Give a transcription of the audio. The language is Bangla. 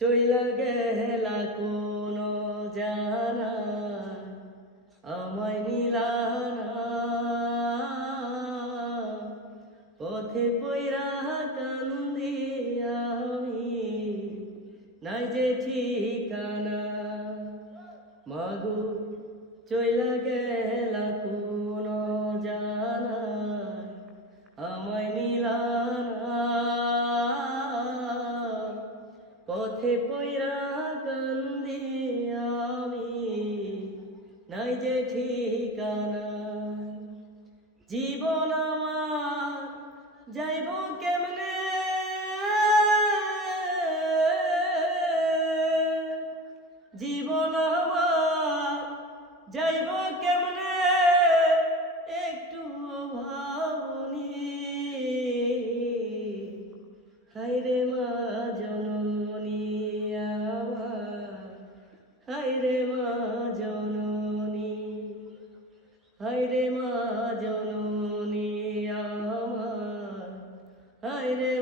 চইলা গেলা কোন জানা আমায় নিলানা পথে পইরা কান্দি আমি নাই যে ঠিকানা মাগো চইলা গেলা কোন জানা আমায় নিলানা পথে পইরা কান্দি আমি নাই যে ঠিকানা জীবন আমার যাইব কেমনে জীবন আমার যাইব কেমনে একটু ভাবনি হায়রে মা জননী আমার হায়রে মা জননী হায়রে মা জননী আমার হায়রে